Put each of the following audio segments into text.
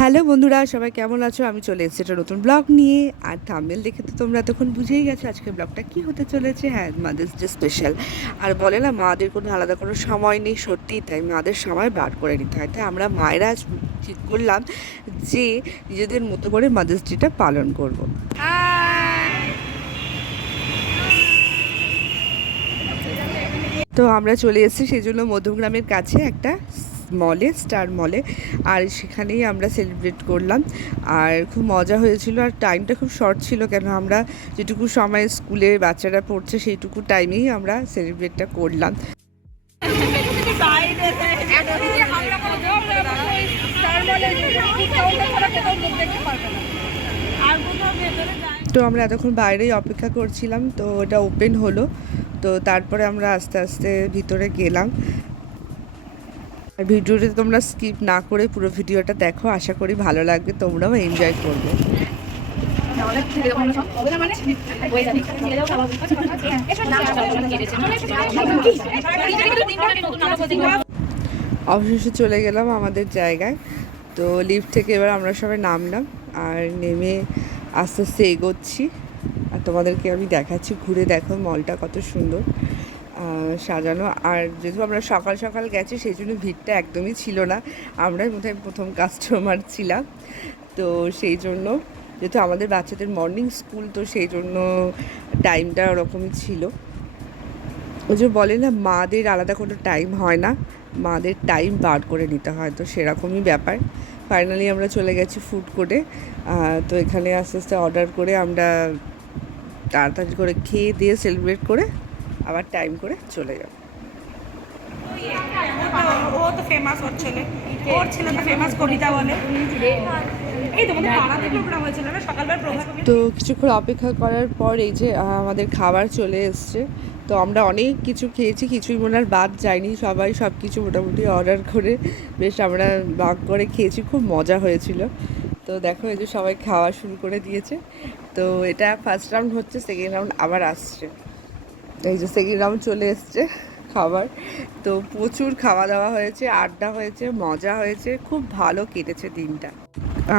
Hello বন্ধুরা, সবাই কেমন আছো? আমি চলে এসেছি একটা নতুন ব্লগ নিয়ে। আর থাম্বনেল দেখে তো তোমরা তখন বুঝেই গেছো আজকের ব্লগটা কী হতে চলেছে। হ্যাঁ, মাদার্স ডে স্পেশাল। আর বলে না, মাদের কোনো আলাদা কোনো সময় নেই, সত্যিই তাই। মাদের সময় বার করে নিতে হয়। তাই আমরা মায়েরা আজ ঠিক করলাম যে নিজেদের মতো করে মাদার্স ডেটা পালন করব। তো আমরা চলে এসেছি সেই জন্য মধ্যমগ্রামের কাছে একটা মলে, স্টার মলে। আর সেখানেই আমরা সেলিব্রেট করলাম। আর খুব মজা হয়েছিল। আর টাইমটা খুব শর্ট ছিল, কেন আমরা যেটুকু সময় স্কুলে বাচ্চারা পড়ছে সেইটুকু টাইমেই আমরা সেলিব্রেটটা করলাম। তো আমরা এতক্ষণ বাইরেই অপেক্ষা করছিলাম, তো ওটা ওপেন হলো। তো তারপরে আমরা আস্তে আস্তে ভিতরে গেলাম। আর ভিডিওটা তোমরা স্কিপ না করে পুরো ভিডিওটা দেখো, আশা করি ভালো লাগবে, তোমরাও এনজয় করবে। অবশেষে চলে গেলাম আমাদের জায়গায়। তো লিফট থেকে এবার আমরা সবাই নামলাম, আর নেমে আস্তে আস্তে এগোচ্ছি। আর তোমাদেরকে আমি দেখাচ্ছি, ঘুরে দেখো মলটা কত সুন্দর সাজানো। আর যেহেতু আমরা সকাল সকাল গেছি সেই জন্য ভিড়টা একদমই ছিল না, আমরাই বোধহয় প্রথম কাস্টমার ছিলাম। তো সেই জন্য যেহেতু আমাদের বাচ্চাদের মর্নিং স্কুল, তো সেই জন্য টাইমটা ওরকমই ছিল। ওই যে বলে না, মাদের আলাদা কোনো টাইম হয় না, মাদের টাইম বার করে নিতে হয়, তো সেরকমই ব্যাপার। ফাইনালি আমরা চলে গেছি ফুড কোর্টে। তো এখানে আস্তে আস্তে অর্ডার করে আমরা তাড়াতাড়ি করে খেয়ে দিয়ে সেলিব্রেট করে আবার টাইম করে চলে যাব। ও তো ফেমাস, ওর ছেলে তো ফেমাস, কবিতা বলে। এই তোমাদের পাড়াতে প্রোগ্রাম হয়েছিল না সকালবেলা প্রোগ্রাম। তো কিছুক্ষণ অপেক্ষা করার পর এই যে আমাদের খাবার চলে এসছে। তো আমরা অনেক কিছু খেয়েছি, কিছুই মনে আর বাদ যায়নি, সবাই সব কিছু মোটামুটি অর্ডার করে বেশ আমরা ভাগ করে খেয়েছি, খুব মজা হয়েছিল। তো দেখো এই যে সবাই খাওয়া শুরু করে দিয়েছে। তো এটা ফার্স্ট রাউন্ড হচ্ছে, সেকেন্ড রাউন্ড আবার আসছে। এই যে সেকেন্ড রাউন্ড চলে এসছে খাবার। তো প্রচুর খাওয়া দাওয়া হয়েছে, আড্ডা হয়েছে, মজা হয়েছে, খুব ভালো কেটেছে দিনটা।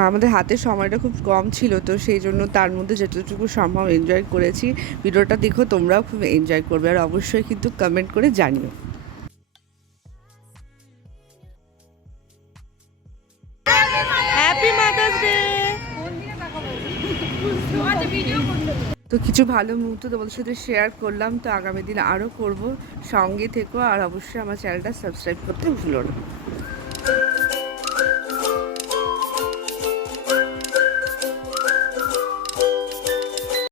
আমাদের হাতে সময়টা খুব কম ছিল, তো সেই জন্য তার মধ্যে যতটুকু সম্ভব এনজয় করেছি। ভিডিওটা দেখো, তোমরাও খুব এনজয় করবে। আর অবশ্যই কিন্তু কমেন্ট করে জানিও। Happy mother's day. তো কিছু ভালো মুহূর্ত তোমাদের সাথে শেয়ার করলাম, তো আগামী দিন আরও করব। সঙ্গে থেকো, আর অবশ্যই আমার চ্যানেলটা সাবস্ক্রাইব করতে ভুলো না।